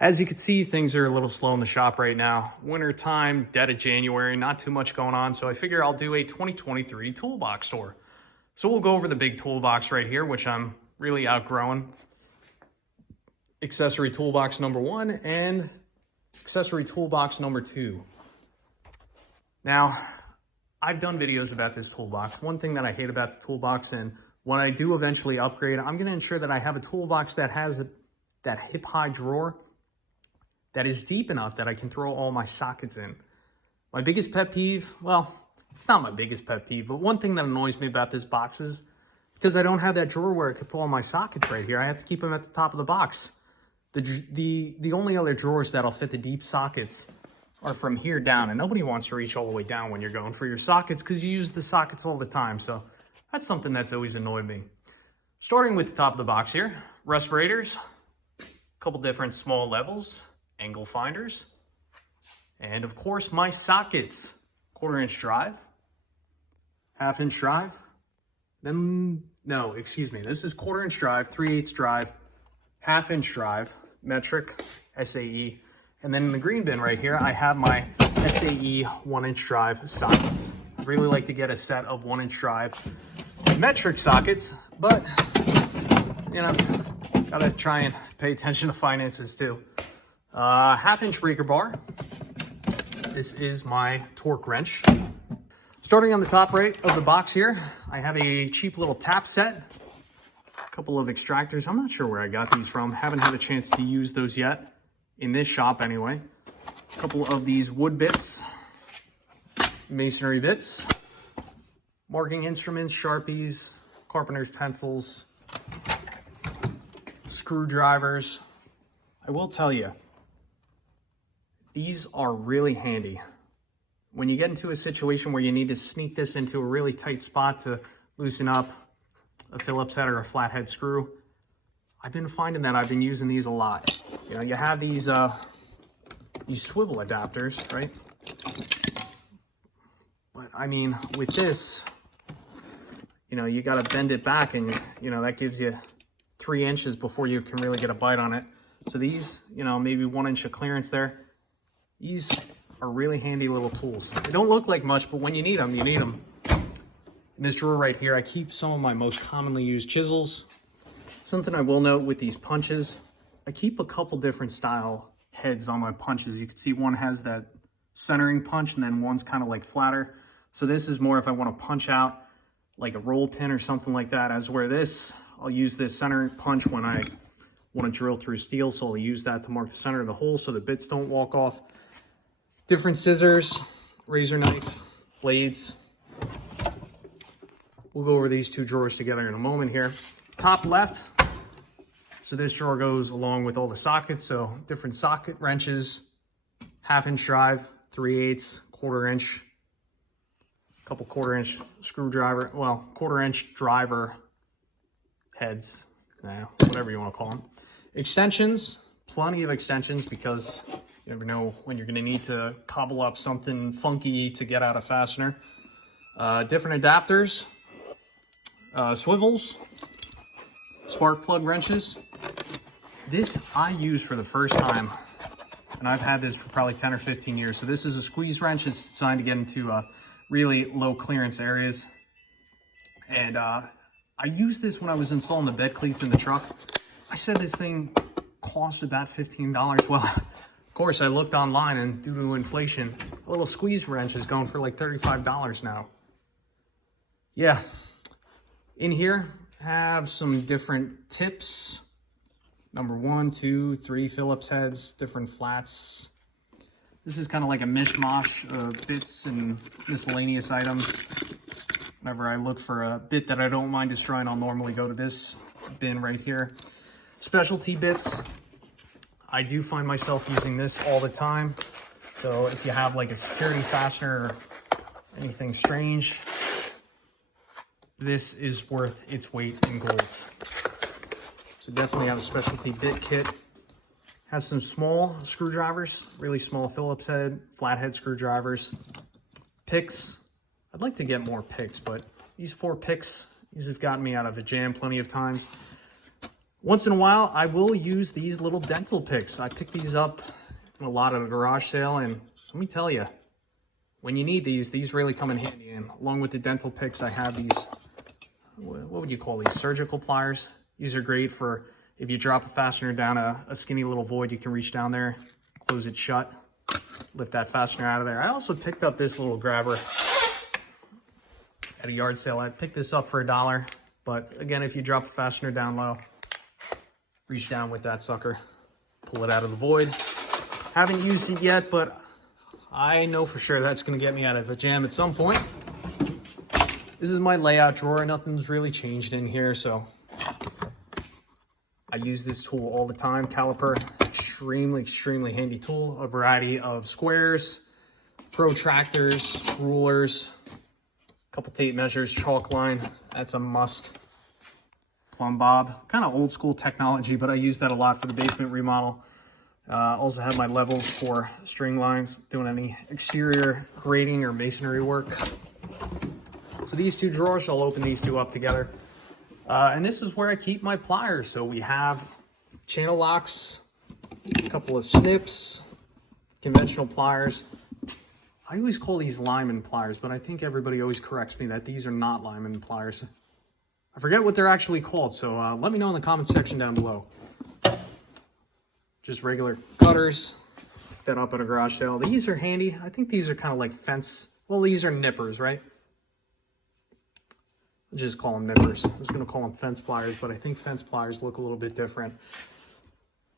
As you can see, things are a little slow in the shop right now. Winter time, dead of January, not too much going on. So I figure I'll do a 2023 toolbox tour. So we'll go over the big toolbox right here, which I'm really outgrowing. Accessory toolbox number 1 and accessory toolbox number 2. Now, I've done videos about this toolbox. One thing that I hate about the toolbox, and when I do eventually upgrade, I'm gonna ensure that I have a toolbox that has that hip-high drawer that is deep enough that I can throw all my sockets in. My biggest pet peeve, well, it's not my biggest pet peeve, but one thing that annoys me about this box is because I don't have that drawer where I could put all my sockets right here. I have to keep them at the top of the box. The only other drawers that'll fit the deep sockets are from here down, and nobody wants to reach all the way down when you're going for your sockets because you use the sockets all the time. So that's something that's always annoyed me. Starting with the top of the box here, respirators, a couple different small levels, angle finders, and of course my sockets. 1/4-inch drive, 1/2-inch drive, then, no, excuse me, this is 1/4-inch drive, 3/8 drive, 1/2-inch drive, metric, SAE, and then in the green bin right here, I have my SAE 1-inch drive sockets. I really like to get a set of 1-inch drive metric sockets, but, you know, gotta try and pay attention to finances too. 1/2-inch breaker bar. This is my torque wrench. Starting on the top right of the box here, I have a cheap little tap set. A couple of extractors. I'm not sure where I got these from. Haven't had a chance to use those yet. In this shop anyway. A couple of these wood bits. Masonry bits. Marking instruments, Sharpies, carpenter's pencils, screwdrivers. I will tell you, these are really handy. When you get into a situation where you need to sneak this into a really tight spot to loosen up a Phillips head or a flathead screw, I've been finding that I've been using these a lot. You know, you have these swivel adapters, right? But I mean, with this, you know, you got to bend it back, and you know that gives you 3 inches before you can really get a bite on it. So these, you know, maybe 1 inch of clearance there. These are really handy little tools. They don't look like much, but when you need them, you need them. In this drawer right here, I keep some of my most commonly used chisels. Something I will note with these punches, I keep a couple different style heads on my punches. You can see one has that centering punch, and then one's kind of like flatter. So this is more if I want to punch out like a roll pin or something like that, as where this, I'll use this centering punch when I want to drill through steel. So I'll use that to mark the center of the hole so the bits don't walk off. Different scissors, razor knife, blades. We'll go over these two drawers together in a moment here. Top left, so this drawer goes along with all the sockets. So different socket wrenches, 1/2-inch drive, 3/8, 1/4-inch, couple 1/4-inch screwdriver, well, 1/4-inch driver heads, whatever you want to call them. Extensions, plenty of extensions because you never know when you're going to need to cobble up something funky to get out a fastener. Different adapters, swivels, spark plug wrenches. This I use for the first time, and I've had this for probably 10 or 15 years. So this is a squeeze wrench. It's designed to get into really low clearance areas. And I used this when I was installing the bed cleats in the truck. I said this thing cost about $15. Well, of course, I looked online, and due to inflation, a little squeeze wrench is going for like $35 now. Yeah. In here, have some different tips. Number 1, 2, 3 Phillips heads, different flats. This is kind of like a mishmash of bits and miscellaneous items. Whenever I look for a bit that I don't mind destroying, I'll normally go to this bin right here. Specialty bits. I do find myself using this all the time. So if you have like a security fastener or anything strange, this is worth its weight in gold. So definitely have a specialty bit kit. Have some small screwdrivers, really small Phillips head, flathead screwdrivers. Picks. I'd like to get more picks, but these 4 picks, these have gotten me out of a jam plenty of times. Once in a while, I will use these little dental picks. I picked these up in a lot of the garage sale, and let me tell you, when you need these really come in handy. And along with the dental picks, I have these, what would you call these? Surgical pliers. These are great for if you drop a fastener down a skinny little void, you can reach down there, close it shut, lift that fastener out of there. I also picked up this little grabber at a yard sale. I picked this up for $1, but again, if you drop a fastener down low, reach down with that sucker, pull it out of the void. Haven't used it yet, but I know for sure that's gonna get me out of a jam at some point. This is my layout drawer. Nothing's really changed in here, so I use this tool all the time. Caliper, extremely handy tool. A variety of squares, protractors, rulers, a couple tape measures, chalk line. That's a must. Plumb bob, kind of old school technology, but I use that a lot for the basement remodel. Also have my levels for string lines, doing any exterior grading or masonry work. So these two drawers, I'll open these two up together. And this is where I keep my pliers. So we have channel locks, a couple of snips, conventional pliers. I always call these Lyman pliers, but I think everybody always corrects me that these are not Lyman pliers. I forget what they're actually called, so let me know in the comment section down below. Just regular cutters, picked that up at a garage sale. These are handy. I think these are kind of like fence, well, these are nippers, right? I'll just call them nippers. I was gonna call them fence pliers, but I think fence pliers look a little bit different.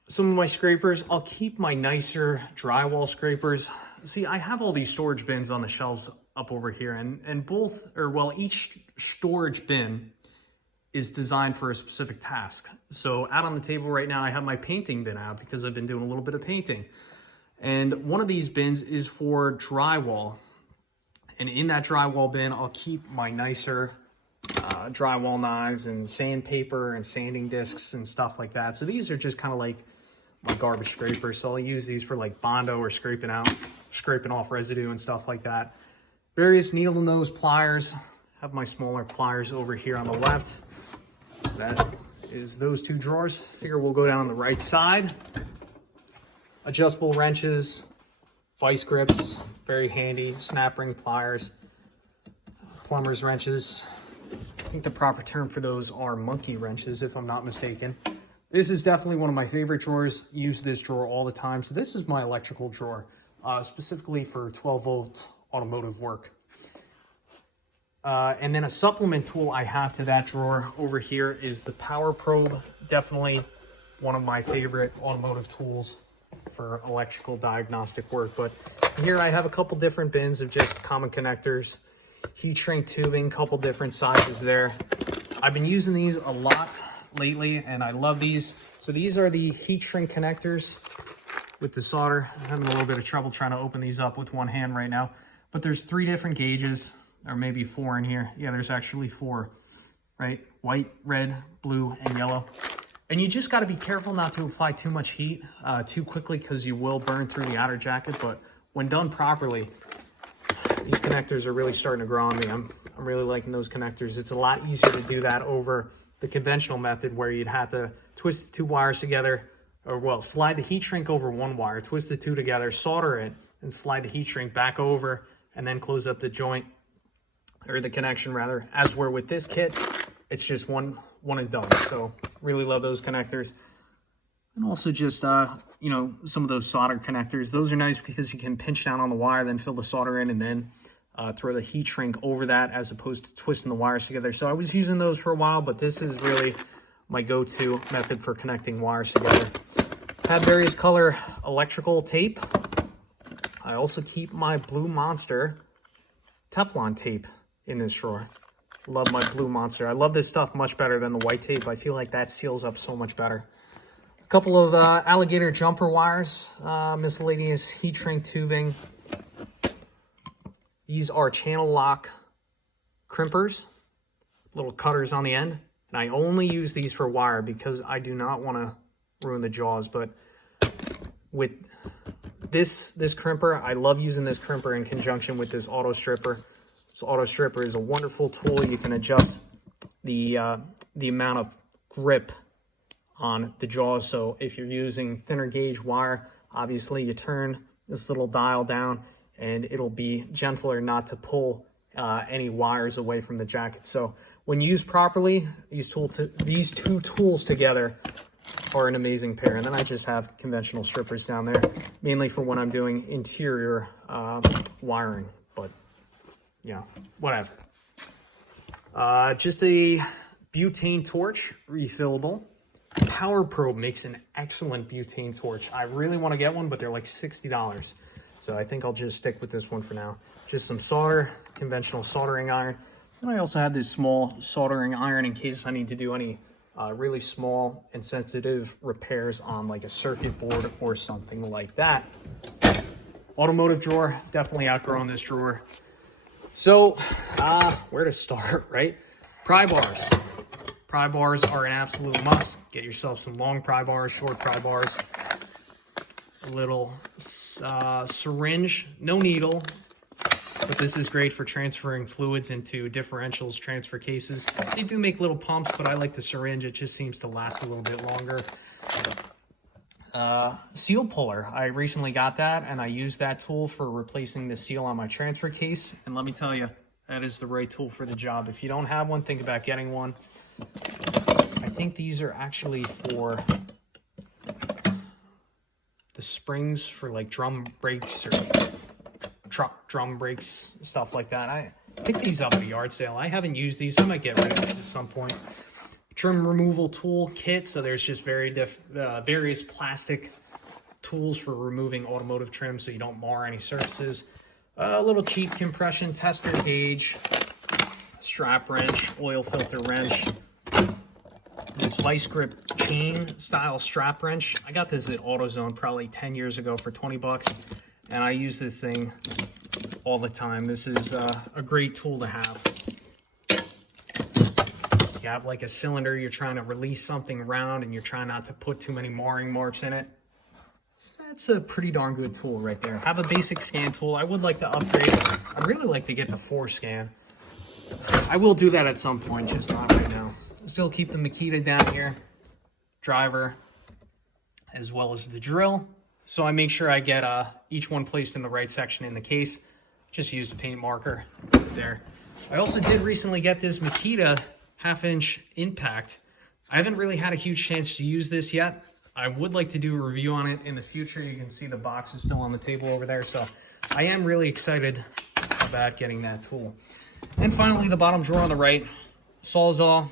Some of my scrapers, I'll keep my nicer drywall scrapers. See, I have all these storage bins on the shelves up over here, and each storage bin is designed for a specific task. So out on the table right now, I have my painting bin out because I've been doing a little bit of painting. And one of these bins is for drywall. And in that drywall bin, I'll keep my nicer drywall knives and sandpaper and sanding discs and stuff like that. So these are just kind of like my garbage scrapers. So I'll use these for like Bondo or scraping off residue and stuff like that. Various needle nose pliers. Have my smaller pliers over here on the left. So that is those two drawers. Figure we'll go down on the right side. Adjustable wrenches, vice grips, very handy. Snap ring pliers, plumber's wrenches. I think the proper term for those are monkey wrenches, if I'm not mistaken. This is definitely one of my favorite drawers. Use this drawer all the time. So this is my electrical drawer, specifically for 12-volt automotive work. And then a supplement tool I have to that drawer over here is the Power Probe. Definitely one of my favorite automotive tools for electrical diagnostic work. But here I have a couple different bins of just common connectors, heat shrink tubing, couple different sizes there. I've been using these a lot lately and I love these. So these are the heat shrink connectors with the solder. I'm having a little bit of trouble trying to open these up with one hand right now, but there's 3 different gauges. Or maybe 4 in here. Yeah, there's actually 4, right? White, red, blue, and yellow. And you just got to be careful not to apply too much heat too quickly because you will burn through the outer jacket. But when done properly, these connectors are really starting to grow on me. I'm really liking those connectors. It's a lot easier to do that over the conventional method where you'd have to twist the 2 wires together, or well, slide the heat shrink over 1 wire, twist the 2 together, solder it, and slide the heat shrink back over, and then close up the joint. Or the connection rather. As where with this kit, it's just one and done. So really love those connectors. And also just, you know, some of those solder connectors. Those are nice because you can pinch down on the wire, then fill the solder in, and then throw the heat shrink over that as opposed to twisting the wires together. So I was using those for a while, but this is really my go-to method for connecting wires together. Have various color electrical tape. I also keep my Blue Monster Teflon tape in this drawer. Love my Blue Monster. I love this stuff much better than the white tape. I feel like that seals up so much better. A couple of alligator jumper wires, miscellaneous heat shrink tubing. These are channel lock crimpers, little cutters on the end. And I only use these for wire because I do not want to ruin the jaws. But with this crimper, I love using this crimper in conjunction with this auto stripper. So auto stripper is a wonderful tool. You can adjust the amount of grip on the jaws. So if you're using thinner gauge wire, obviously you turn this little dial down and it'll be gentler not to pull any wires away from the jacket. So when used properly, these two tools together are an amazing pair. And then I just have conventional strippers down there, mainly for when I'm doing interior wiring, but yeah, whatever. Just a butane torch, refillable. Power Probe makes an excellent butane torch. I really want to get one, but they're like $60. So I think I'll just stick with this one for now. Just some solder, conventional soldering iron. And I also have this small soldering iron in case I need to do any really small and sensitive repairs on like a circuit board or something like that. Automotive drawer, definitely outgrown this drawer. So where to start, right? Pry bars. Pry bars are an absolute must. Get yourself some long pry bars, short pry bars. A little syringe, no needle, but this is great for transferring fluids into differentials, transfer cases. They do make little pumps, but I like the syringe. It just seems to last a little bit longer. Seal puller. I recently got that, and I used that tool for replacing the seal on my transfer case. And let me tell you, that is the right tool for the job. If you don't have one, think about getting one. I think these are actually for the springs for like drum brakes or truck drum brakes, stuff like that. I picked these up at a yard sale. I haven't used these. I might get rid of them at some point. Trim removal tool kit. So there's just various plastic tools for removing automotive trim so you don't mar any surfaces. A little cheap compression tester gauge, strap wrench, oil filter wrench, this vice grip chain style strap wrench. I got this at AutoZone probably 10 years ago for 20 bucks, and I use this thing all the time. This is a great tool to have. You have like a cylinder, you're trying to release something round and you're trying not to put too many marring marks in it. That's a pretty darn good tool right there. Have a basic scan tool. I would like to upgrade. I'd really like to get the 4-scan. I will do that at some point, just not right now. Still keep the Makita down here, driver, as well as the drill. So I make sure I get each one placed in the right section in the case. Just use the paint marker there. I also did recently get this Makita 1/2-inch impact. I haven't really had a huge chance to use this yet. I would like to do a review on it in the future. You can see the box is still on the table over there. So I am really excited about getting that tool. And finally, the bottom drawer on the right, Sawzall,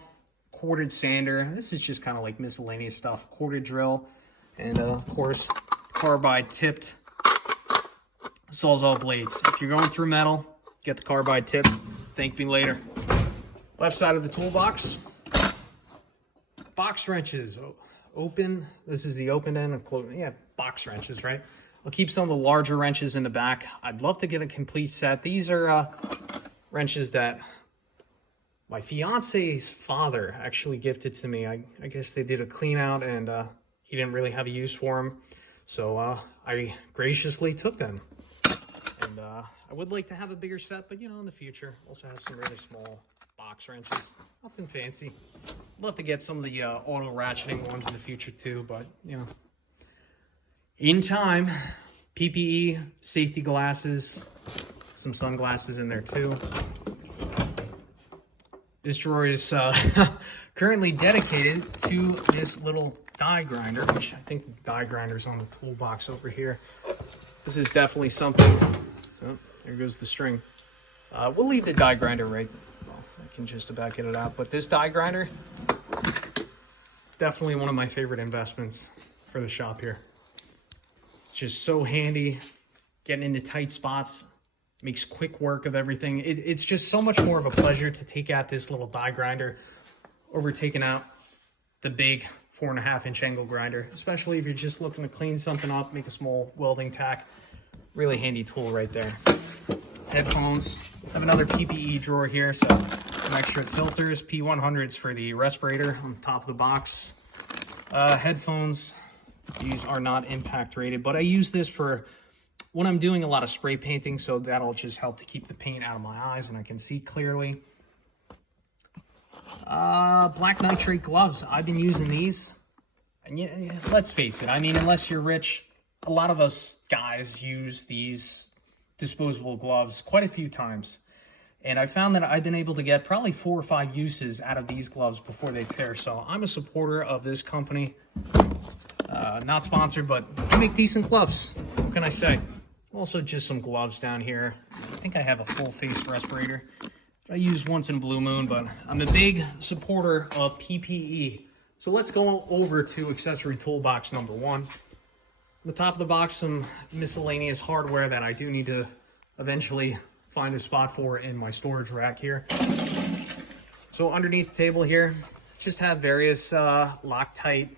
corded sander. This is just kind of like miscellaneous stuff. Corded drill, and of course, carbide tipped Sawzall blades. If you're going through metal, get the carbide tip. Thank me later. Left side of the toolbox, box wrenches. Open. This is the open end of box wrenches, right? I'll keep some of the larger wrenches in the back. I'd love to get a complete set. These are wrenches that my fiance's father actually gifted to me. I guess they did a clean out and he didn't really have a use for them. So I graciously took them. And I would like to have a bigger set, but in the future, also have some really small box wrenches. Nothing fancy. Love to get some of the auto ratcheting ones in the future too, but in time. PPE, safety glasses, some sunglasses in there too. This drawer is currently dedicated to this little die grinder, which I think the die grinder's on the toolbox over here. This is definitely something. Oh, there goes the string. We'll leave the die grinder right. Well, I can just about get it out, but this die grinder, definitely one of my favorite investments for the shop here. It's just so handy, getting into tight spots, makes quick work of everything. It's just so much more of a pleasure to take out this little die grinder over taking out the big 4.5-inch angle grinder, especially if you're just looking to clean something up, make a small welding tack. Really handy tool right there. Headphones. I have another PPE drawer here, so some extra filters, P100s for the respirator on top of the box. Headphones, these are not impact rated, but I use this for when I'm doing a lot of spray painting, so that'll just help to keep the paint out of my eyes and I can see clearly. Black nitrate gloves. I've been using these And yeah, let's face it, I mean, unless you're rich, a lot of us guys use these disposable gloves quite a few times. And I found that I've been able to get probably 4 or 5 uses out of these gloves before they tear. So I'm a supporter of this company. Not sponsored, but they make decent gloves. What can I say? Also, just some gloves down here. I think I have a full face respirator I use once in a blue moon, but I'm a big supporter of PPE. So let's go over to accessory toolbox number 1. The top of the box, some miscellaneous hardware that I do need to eventually find a spot for in my storage rack here. So underneath the table here, just have various Loctite,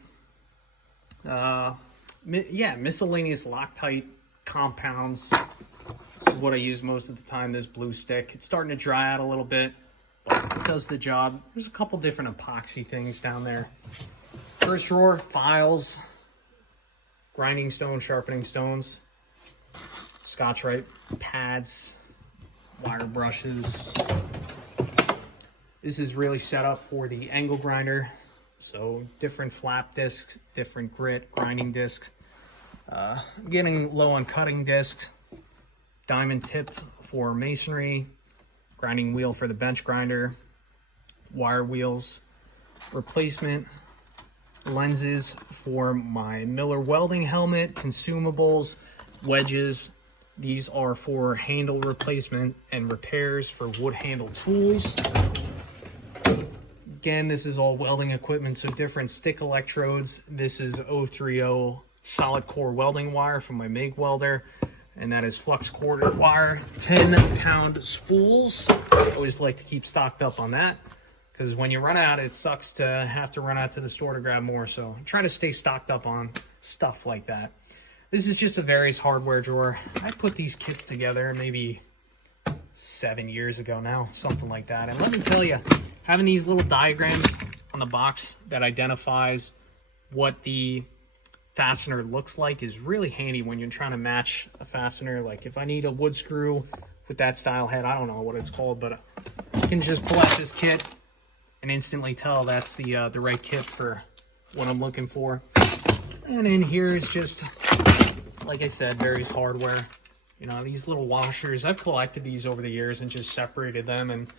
miscellaneous Loctite compounds. This is what I use most of the time, this blue stick. It's starting to dry out a little bit, but it does the job. There's a couple different epoxy things down there. First drawer, files, grinding stone, sharpening stones, Scotch-Brite pads, wire brushes. This is really set up for the angle grinder. So different flap discs, different grit, grinding discs. I'm getting low on cutting discs. Diamond tipped for masonry. Grinding wheel for the bench grinder. Wire wheels. Replacement lenses for my Miller welding helmet. Consumables. Wedges. These are for handle replacement and repairs for wood handle tools. Again, this is all welding equipment, so different stick electrodes. This is 030 solid core welding wire from my MIG welder, and that is flux core wire. 10-pound spools. I always like to keep stocked up on that, because when you run out, it sucks to have to run out to the store to grab more, so try to stay stocked up on stuff like that. This is just a various hardware drawer. I put these kits together maybe 7 years ago now, something like that. And let me tell you, having these little diagrams on the box that identifies what the fastener looks like is really handy when you're trying to match a fastener. Like if I need a wood screw with that style head, I don't know what it's called, but you can just pull out this kit and instantly tell that's the right kit for what I'm looking for. And in here is just, like I said, various hardware. You know, these little washers, I've collected these over the years and just separated them. And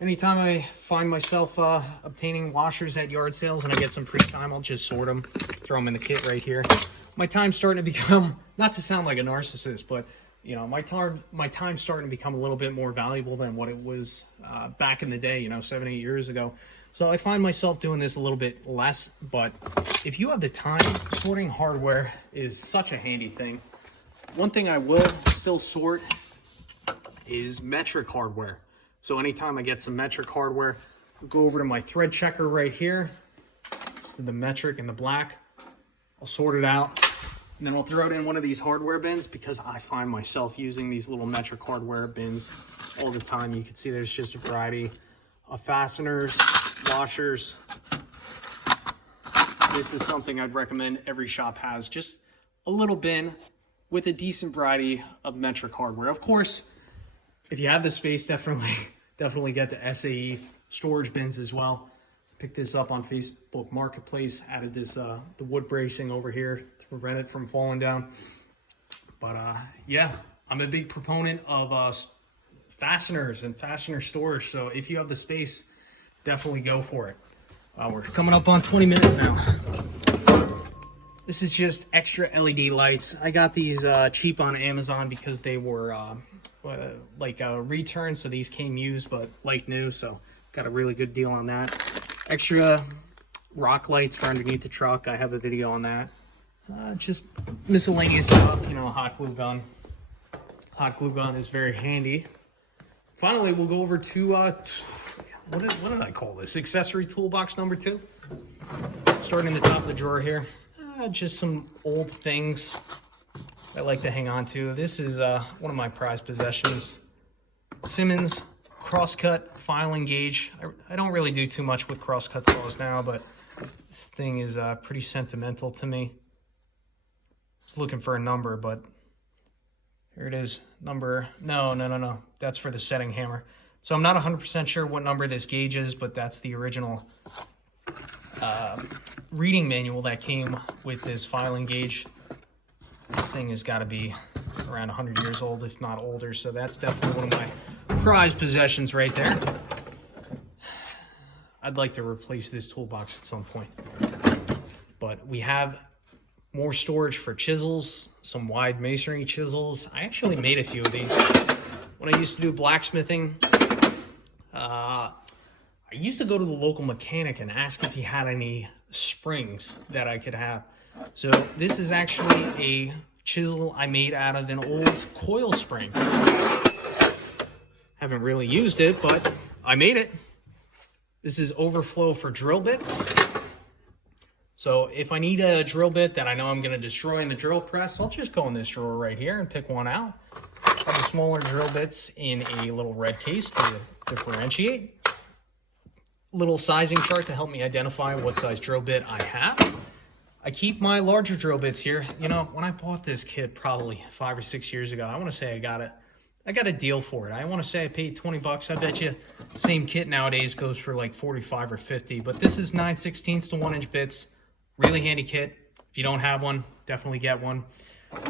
anytime I find myself obtaining washers at yard sales and I get some free time, I'll just sort them, throw them in the kit right here. My time's starting to become, not to sound like a narcissist, but you know, my time's starting to become a little bit more valuable than what it was back in the day, you know, 7, 8 years ago. So I find myself doing this a little bit less, but if you have the time, sorting hardware is such a handy thing. One thing I will still sort is metric hardware. So anytime I get some metric hardware, I'll go over to my thread checker right here, just the metric and the black. I'll sort it out, and then I'll throw it in one of these hardware bins, because I find myself using these little metric hardware bins all the time. You can see there's just a variety of fasteners, washers. This is something I'd recommend every shop has, just a little bin with a decent variety of metric hardware. Of course, if you have the space, definitely get the SAE storage bins as well. Picked this up on Facebook Marketplace, added this the wood bracing over here to prevent it from falling down. But yeah, I'm a big proponent of fasteners and fastener storage, so if you have the space, definitely go for it. We're coming up on 20 minutes now. This is just extra LED lights. I got these cheap on Amazon because they were returns, so these came used but like new, so got a really good deal on that. Extra rock lights for underneath the truck. I have a video on that. Just miscellaneous stuff, you know, hot glue gun. Hot glue gun is very handy. Finally, we'll go over to what did I call this? Accessory toolbox number 2. Starting in the top of the drawer here. Just some old things I like to hang on to. This is one of my prized possessions. Simmons crosscut filing gauge. I don't really do too much with crosscut saws now, but this thing is pretty sentimental to me. I was looking for a number, but here it is. Number, no. That's for the setting hammer. So I'm not 100% sure what number this gauge is, but that's the original reading manual that came with this filing gauge. This thing has got to be around 100 years old, if not older, so that's definitely one of my prized possessions right there. I'd like to replace this toolbox at some point. But we have more storage for chisels, some wide masonry chisels. I actually made a few of these. When I used to do blacksmithing, I used to go to the local mechanic and ask if he had any springs that I could have. So this is actually a chisel I made out of an old coil spring. Haven't really used it, but I made it. This is Overflow for drill bits. So if I need a drill bit that I know I'm going to destroy in the drill press, I'll just go in this drawer right here and pick one out. I have the smaller drill bits in a little red case to differentiate. Little sizing chart to help me identify what size drill bit I have. I keep my larger drill bits here. You know, when I bought this kit probably 5 or 6 years ago, I want to say I got a deal for it. I want to say I paid 20 bucks. I bet you the same kit nowadays goes for like 45 or 50, but this is 9/16 to 1 inch bits. Really handy kit. If you don't have one, definitely get one.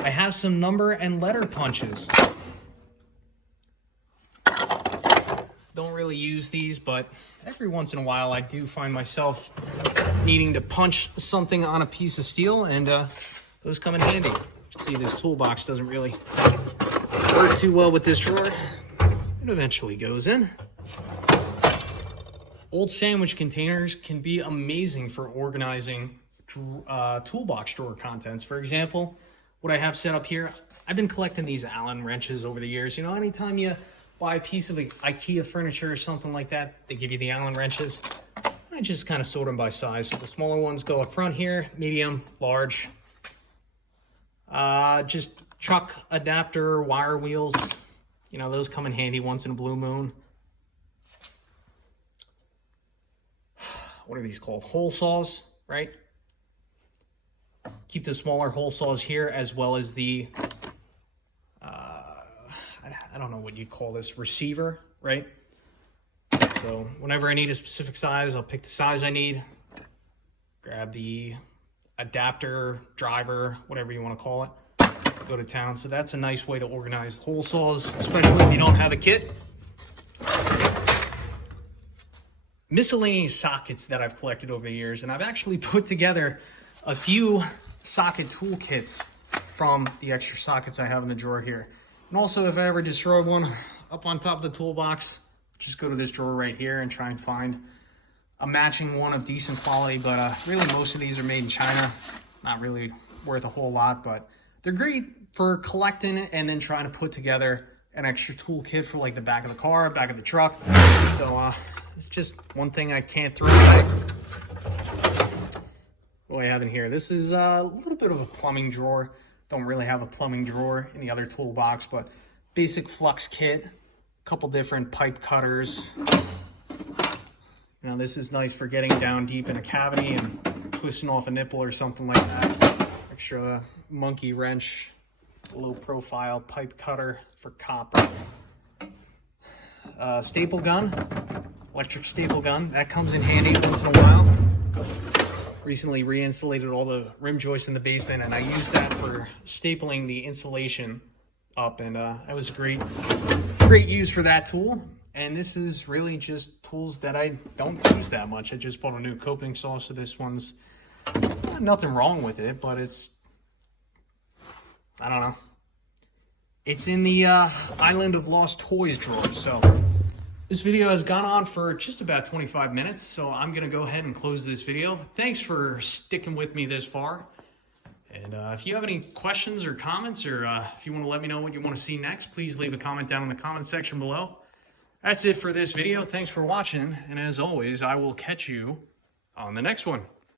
I have some number and letter punches. Don't really use these, but every once in a while I do find myself needing to punch something on a piece of steel, and those come in handy. You can see this toolbox doesn't really work too well with this drawer. It eventually goes in. Old sandwich containers can be amazing for organizing toolbox drawer contents. For example, what I have set up here, I've been collecting these Allen wrenches over the years. You know, anytime you buy a piece of IKEA furniture or something like that, they give you the Allen wrenches. I just kind of sort them by size. So the smaller ones go up front here, medium, large. Just truck adapter, wire wheels. You know, those come in handy once in a blue moon. What are these called? Hole saws, right? Keep the smaller hole saws here, as well as the, I don't know what you'd call this, receiver, right? So whenever I need a specific size, I'll pick the size I need, grab the adapter, driver, whatever you want to call it, go to town. So that's a nice way to organize hole saws, especially if you don't have a kit. Miscellaneous sockets that I've collected over the years, and I've actually put together a few socket tool kits from the extra sockets I have in the drawer here. And also, if I ever destroy one up on top of the toolbox, just go to this drawer right here and try and find a matching one of decent quality. But really, most of these are made in China. Not really worth a whole lot, but they're great for collecting and then trying to put together an extra tool kit for like the back of the car, back of the truck. So it's just one thing I can't throw away. What do I have in here? This is a little bit of a plumbing drawer. Don't really have a plumbing drawer in the other toolbox, but basic flux kit, a couple different pipe cutters. You know, this is nice for getting down deep in a cavity and twisting off a nipple or something like that. Extra monkey wrench, low profile pipe cutter for copper. Staple gun, electric staple gun. That comes in handy once in a while. Recently re-insulated all the rim joists in the basement, and I used that for stapling the insulation up, and that was great use for that tool. And this is really just tools that I don't use that much. I just bought a new coping saw, so this one's nothing wrong with it, but it's, I don't know. It's in the Island of Lost Toys drawer. So this video has gone on for just about 25 minutes, so I'm going to go ahead and close this video. Thanks for sticking with me this far. And if you have any questions or comments, or if you want to let me know what you want to see next, please leave a comment down in the comment section below. That's it for this video. Thanks for watching, and as always, I will catch you on the next one.